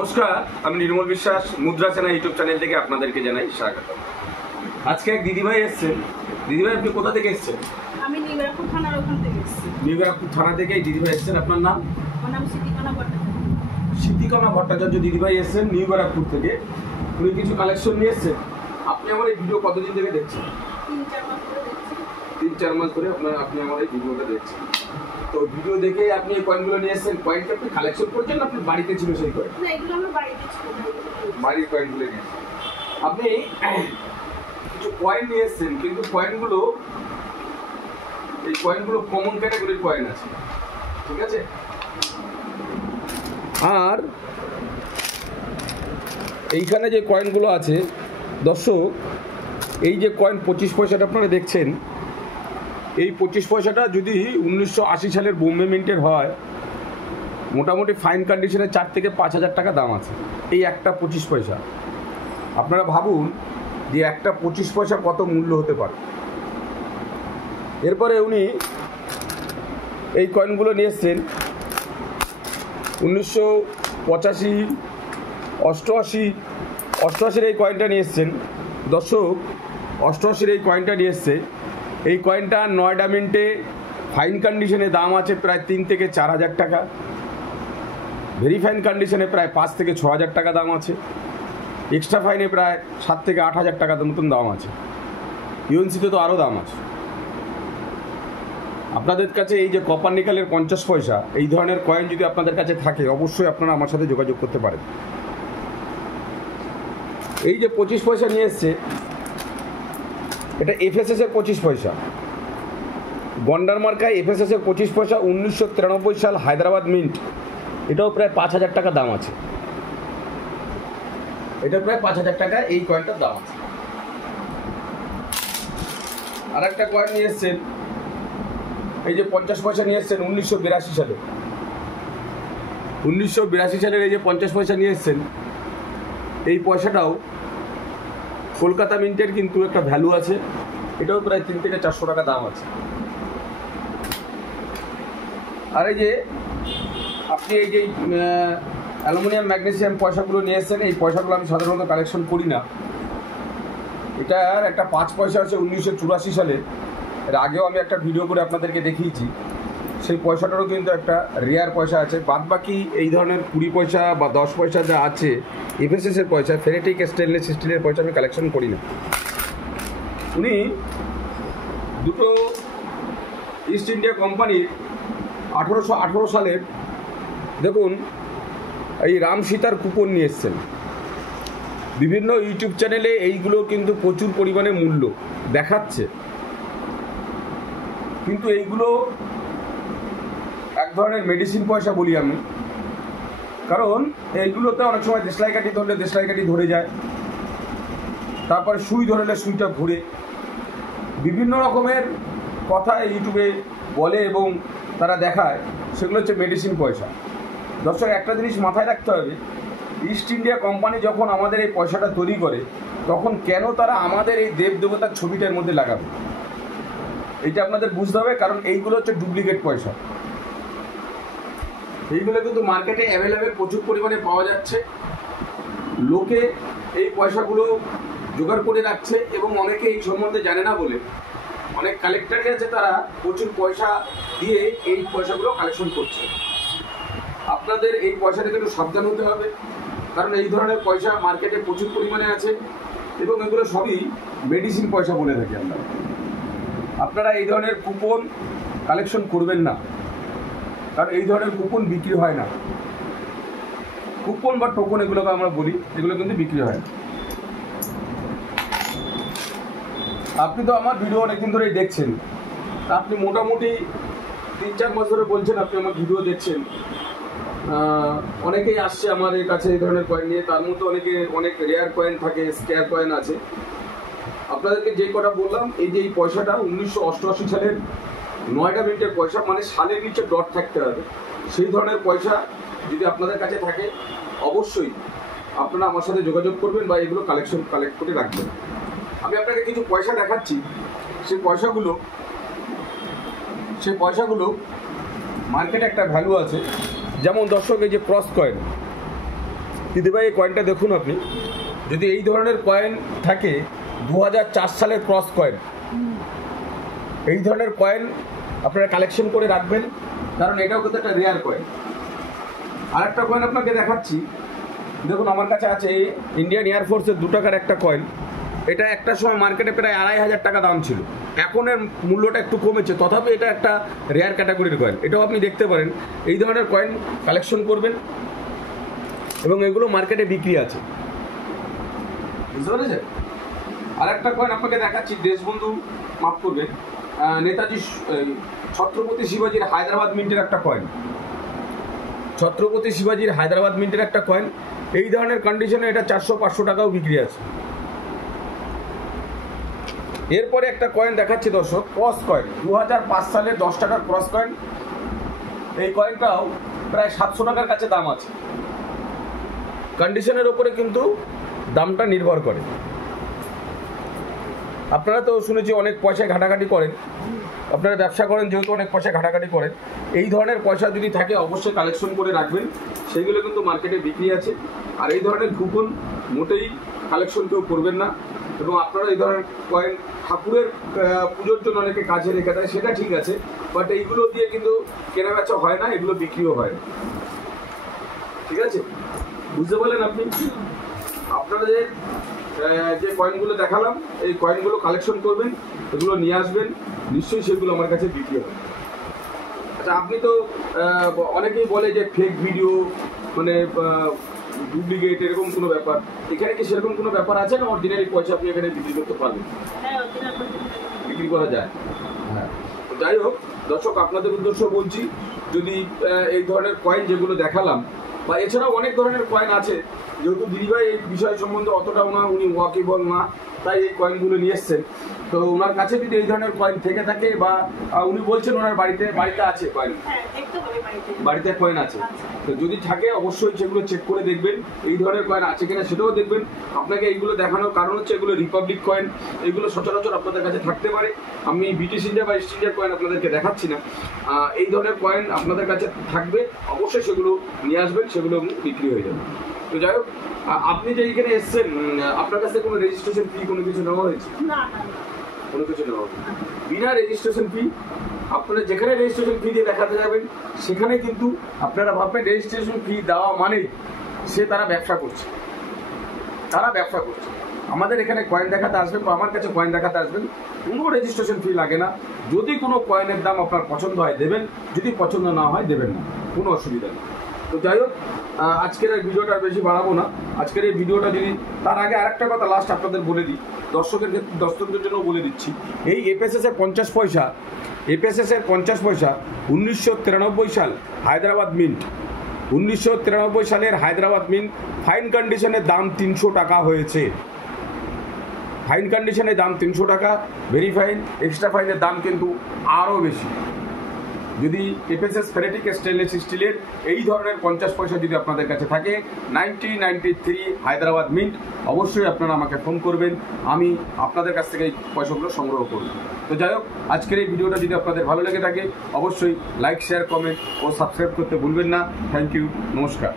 নমস্কার, আমি নির্মল বিশ্বাস মুদ্রা সেনা ইউটিউব চ্যানেল থেকে আপনাদেরকে জানাই স্বাগত। আজকে এক দিদিভাই এসেছেন। দিদিভাই, আপনি কোথা থেকে এসেছেন? আমি নিউইয়র্ক থানার ওখান থেকে এসেছি। নিউইয়র্ক থানা থেকে এই দিদিভাই এসেছেন। আপনার নাম? আমার নাম সিদ্দিকানা ভট্টাচার্য। সিদ্দিকানা ভট্টাচার্য দিদিভাই এসেছেন নিউইয়র্কপুর থেকে। উনি কিছু কালেকশন নিয়ে এসেছেন। আপনি আমার এই ভিডিও কতদিন থেকে দেখছেন? 3-4 মাস ধরে দেখছি। 3-4 মাস ধরে আপনি আমার এই ভিডিওটা দেখছেন। তো ভিডিও দেখে আপনি এই কয়েনগুলো নিয়ে এসেছেন। কয়েনটা আপনি কালেকশন করছেন না আপনার বাড়িতে ছিল সেই কয়েন? না, এগুলো আমার বাড়িতে ছিল। বাড়ির কয়েনগুলো নিয়ে আপনি কিছু কয়েন নিয়ে এসেছেন, কিন্তু কয়েনগুলো কমন ক্যাটাগরির কয়েন আছে, ঠিক আছে? আর এইখানে যে কয়েনগুলো আছে দর্শক, এই যে কয়েন 25 পয়সাটা আপনারা দেখছেন, এই 25 পয়সাটা যদি 1980 সালের বোম্বে মিন্টের হয়, মোটামুটি ফাইন কন্ডিশনে 4 থেকে 5,000 টাকা দাম আছে এই একটা 25 পয়সা। আপনারা ভাবুন যে একটা 25 পয়সা কত মূল্য হতে পারে। এরপরে উনি এই কয়েনগুলো নিয়ে এসছেন 1985, 88 এই কয়েনটা নিয়ে এসছেন দর্শক। 88 এই কয়েনটা নিয়ে এসছে। এই কয়েনটা নয়ডা মিন্টে ফাইন কন্ডিশনে দাম আছে প্রায় 3 থেকে 4,000 টাকা। ভেরি ফাইন কন্ডিশনে প্রায় 5 থেকে 6,000 টাকা দাম আছে। এক্সট্রা ফাইনে প্রায় 7 থেকে 8,000 টাকা মতন দাম আছে। ইউএনসিতে তো আরও দাম আছে। আপনাদের কাছে এই যে কপার নিকেলের 50 পয়সা এই ধরনের কয়েন যদি আপনাদের কাছে থাকে, অবশ্যই আপনারা আমার সাথে যোগাযোগ করতে পারেন। এই যে 25 পয়সা নিয়ে এসছে, এটা এফএসএস এর 25 পয়সা। গন্ডার মার্কায় এফএসএস এর 25 পয়সা, 1993 সাল হায়দ্রাবাদ মিন্ট। এটাও প্রায় 5,000 টাকা দাম আছে। এটা প্রায় 5,000 টাকা এই কয়েনটার দাম আছে। আর একটা কয়েন নিয়ে এসছেন, এই যে 50 পয়সা নিয়ে এসছেন 1982 সালে। 1982 সালের এই যে 50 পয়সা নিয়ে এসছেন, এই পয়সাটাও কলকাতা মিন্টের কিন্তু একটা ভ্যালু আছে। এটাও প্রায় 3 থেকে 400 টাকা দাম আছে। আর এই যে আপনি এই যে অ্যালুমিনিয়াম ম্যাগনেসিয়াম পয়সাগুলো নিয়ে এসছেন, এই পয়সাগুলো আমি সাধারণত কালেকশন করি না। এটার একটা 5 পয়সা আছে 1984 সালে। এর আগেও আমি একটা ভিডিও করে আপনাদেরকে দেখিয়েছি। সেই পয়সাটারও কিন্তু একটা রেয়ার পয়সা আছে। বাদ বাকি এই ধরনের 20 পয়সা বা 10 পয়সা যা আছে এফএসএসের পয়সা, ফেরেটিক স্টেনলেস স্টিলের পয়সা আমি কালেকশন করি না। উনি দুটো ইস্ট ইন্ডিয়া কোম্পানির 1818 সালের দেখুন এই রাম সীতার কুপন নিয়ে এসছেন। বিভিন্ন ইউটিউব চ্যানেলে এইগুলো কিন্তু প্রচুর পরিমাণে মূল্য দেখাচ্ছে, কিন্তু এইগুলো এক ধরনের মেডিসিন পয়সা বলি আমি। কারণ এইগুলোতে অনেক সময় দেশলাই কাঠি ধরলে দেশলাই কাঠি ধরে যায়, তারপরে সুই ধরলে সুইটা ঘুরে, বিভিন্ন রকমের কথা ইউটিউবে বলে এবং তারা দেখায়, সেগুলো হচ্ছে মেডিসিন পয়সা। দর্শক, একটা জিনিস মাথায় রাখতে হবে, ইস্ট ইন্ডিয়া কোম্পানি যখন আমাদের এই পয়সাটা তৈরি করে, তখন কেন তারা আমাদের এই দেব দেবতার ছবিটার মধ্যে লাগাবে, এইটা আপনাদের বুঝতে হবে। কারণ এইগুলো হচ্ছে ডুপ্লিকেট পয়সা। এইগুলো কিন্তু মার্কেটে অ্যাভেলেবেল প্রচুর পরিমাণে পাওয়া যাচ্ছে। লোকে এই পয়সাগুলো জোগাড় করে রাখছে এবং অনেকে এই সম্বন্ধে জানে না বলে অনেক কালেক্টরই আছে, তারা প্রচুর পয়সা দিয়ে এই পয়সাগুলো কালেকশন করছে। আপনাদের এই পয়সা থেকে একটু সাবধান হতে হবে, কারণ এই ধরনের পয়সা মার্কেটে প্রচুর পরিমাণে আছে এবং এগুলো সবই মেডিসিন পয়সা বলে থাকি আমরা। আপনারা এই ধরনের কুপন কালেকশন করবেন না, কারণ এই ধরনের কুপন বিক্রি হয় না। কুপন বা টোকন এগুলোকে আমরা বলি, এগুলো কিন্তু বিক্রি হয় না। আপনি তো আমার ভিডিও অনেকদিন ধরেই দেখছেন, তা আপনি মোটামুটি 3-4 মাস ধরে বলছেন আপনি আমার ভিডিও দেখছেন। অনেকেই আসছে আমাদের কাছে এই ধরনের কয়েন নিয়ে, তার মধ্যে অনেক রেয়ার কয়েন থাকে, স্কেয়ার কয়েন আছে। আপনাদেরকে যে কথা বললাম, এই যে এই পয়সাটা 1988 সালের নয়ডা মিন্টের পয়সা, মানে সালের নিচে ডট থাকতে হবে। সেই ধরনের পয়সা যদি আপনাদের কাছে থাকে, অবশ্যই আপনারা আমার সাথে যোগাযোগ করবেন বা এগুলো কালেক্ট করে রাখবেন। আমি আপনাকে কিছু পয়সা দেখাচ্ছি। সেই পয়সাগুলো মার্কেটে একটা ভ্যালু আছে। যেমন দর্শক, এই যে ক্রস কয়েন, দিদিভাই এই কয়েনটা দেখুন আপনি, যদি এই ধরনের কয়েন থাকে 2004 সালের ক্রস কয়েন, এই ধরনের কয়েন আপনারা কালেকশন করে রাখবেন, কারণ এটাও কিন্তু একটা রেয়ার কয়েন। আর একটা কয়েন আপনাকে দেখাচ্ছি, দেখুন আমার কাছে আছে ইন্ডিয়ান এয়ারফোর্সের 2 টাকার একটা কয়েন। এটা একটা সময় মার্কেটে প্রায় 2500 টাকা দাম ছিল, এখন এর মূল্যটা একটু কমেছে, তথাপি এটা একটা রেয়ার ক্যাটাগরির কয়েন। এটাও আপনি দেখতে পারেন, এই ধরনের কয়েন কালেকশন করবেন এবং এগুলো মার্কেটে বিক্রি আছে, বুঝতে পেরেছেন। আর একটা কয়েন আপনাকে দেখাচ্ছি, দেশবন্ধু মাফ করবে, নেতাজি ছত্রপতি শিবাজির হায়দ্রাবাদ মিন্টের একটা কয়েন, ছত্রপতি শিবাজির হায়দ্রাবাদ মিন্টের একটা কয়েন। এই ধরনের কন্ডিশনে এটা 400-500 টাকাও বিক্রি আছে। এরপরে একটা কয়েন দেখাচ্ছি দর্শক, ক্রস কয়েন, 2005 সালের 10 টাকার ক্রস কয়েন। এই কয়েনটাও প্রায় 700 টাকার কাছে দাম আছে। কন্ডিশনের ওপরে কিন্তু দামটা নির্ভর করে। আপনারা তো শুনেছি অনেক পয়সায় ঘাটাঘাটি করেন, আপনারা ব্যবসা করেন যেহেতু অনেক পয়সা ঘাটাঘাটি করেন, এই ধরনের পয়সা যদি থাকে অবশ্যই কালেকশন করে রাখবেন, সেগুলো কিন্তু মার্কেটে বিক্রি আছে। আর এই ধরনের কুপন মোটেই কালেকশন কেউ করবেন না। এবং আপনারা এই ধরনের কয়েন ঠাকুরের পুজোর জন্য অনেকে কাজে রেখে দেয়, সেটা ঠিক আছে, বাট এইগুলো দিয়ে কিন্তু কেনা বেচা হয় না, এগুলো বিক্রিও হয় না, ঠিক আছে, বুঝতে পারলেন আপনি। আপনাদের যে কয়েনগুলো দেখালাম, এই কয়েনগুলো কালেকশন করবেন, এগুলো নিয়ে আসবেন, নিশ্চয়ই সেগুলো আমার কাছে বিক্রি হবে। আচ্ছা, আপনি তো অনেকেই বলে যে ফেক ভিডিও, মানে ডুপ্লিকেট, এরকম কোনো ব্যাপার, এখানে কি সেরকম কোনো ব্যাপার আছে না? অরিজিনালি পয়সা আপনি এখানে বিক্রি করতে পারবেন, বিক্রি করা যায়? হ্যাঁ, যাই হোক দর্শক, আপনাদের উদ্দেশ্য বলছি, যদি এই ধরনের কয়েন যেগুলো দেখালাম বা এছাড়াও অনেক ধরনের কয়েন আছে, যেহেতু দিদিভাই এই বিষয় সম্বন্ধে অতটাও না, উনি ওয়াকিবল না, তাই এই কয়েনগুলো নিয়ে এসছেন। তো ওনার কাছে যদি এই ধরনের কয়েন থেকে থাকে, বা উনি বলছেন ওনার বাড়িতে আছে কয়েন, বাড়িতে কয়েন আছে, তো যদি থাকে অবশ্যই সেগুলো চেক করে দেখবেন, এই ধরনের কয়েন আছে কিনা সেটাও দেখবেন। আপনাকে এইগুলো দেখানোর কারণ হচ্ছে এগুলো রিপাবলিক কয়েন, এগুলো সচরাচর আপনাদের কাছে থাকতে পারে। আমি ব্রিটিশ ইন্ডিয়া বা ইস্ট ইন্ডিয়ার কয়েন আপনাদেরকে দেখাচ্ছি না, এই ধরনের কয়েন আপনাদের কাছে থাকবে, অবশ্যই সেগুলো নিয়ে আসবেন, সেগুলো বিক্রি হয়ে যাবে। তো যাই হোক, আপনি যে এইখানে এসছেন, আপনার কাছে কোনো রেজিস্ট্রেশন ফি কোনো কিছু নেওয়া হয়েছে? না, কোনো কিছু নেওয়া হয়েছে, বিনা রেজিস্ট্রেশন ফি। আপনারা যেখানে রেজিস্ট্রেশন ফি দিয়ে দেখাতে যাবেন, সেখানে কিন্তু আপনারা ভাববেন রেজিস্ট্রেশন ফি দেওয়া মানে তারা ব্যবসা করছে, তারা ব্যবসা করছে। আমাদের এখানে কয়েন দেখাতে আসবেন বা আমার কাছে কয়েন দেখাতে আসবেন, কোনো রেজিস্ট্রেশন ফি লাগে না। যদি কোনো কয়েনের দাম আপনার পছন্দ হয় দেবেন, যদি পছন্দ না হয় দেবেন না, কোনো অসুবিধা নেই। তো যাই হোক, আজকের এই ভিডিওটা বেশি বাড়াবো না। আজকের এই ভিডিওটা যদি, তার আগে আরেকটা কথা লাস্ট আপনাদের বলে দিই, দর্শকদের জন্য বলে দিচ্ছি, এই এফএসএসের 50 পয়সা, এফএসএসের 50 পয়সা 1993 সাল হায়দ্রাবাদ মিন্ট, 1993 সালের হায়দ্রাবাদ মিন্ট, ফাইন কন্ডিশনের দাম 300 টাকা হয়েছে। ফাইন কন্ডিশনের দাম 300 টাকা, ভেরি ফাইন, এক্সট্রা ফাইনের দাম কিন্তু আরও বেশি। যদি এফএসএস ফেরেটিক স্টেনলেস স্টিলের এই ধরনের 50 পয়সা যদি আপনাদের কাছে থাকে, 1993 হায়দ্রাবাদ মিন্ট, অবশ্যই আপনারা আমাকে ফোন করবেন, আমি আপনাদের কাছ থেকে এই পয়সাগুলো সংগ্রহ করব। তো যাই হোক, আজকের এই ভিডিওটা যদি আপনাদের ভালো লেগে থাকে, অবশ্যই লাইক, শেয়ার, কমেন্ট ও সাবস্ক্রাইব করতে ভুলবেন না। থ্যাংক ইউ, নমস্কার।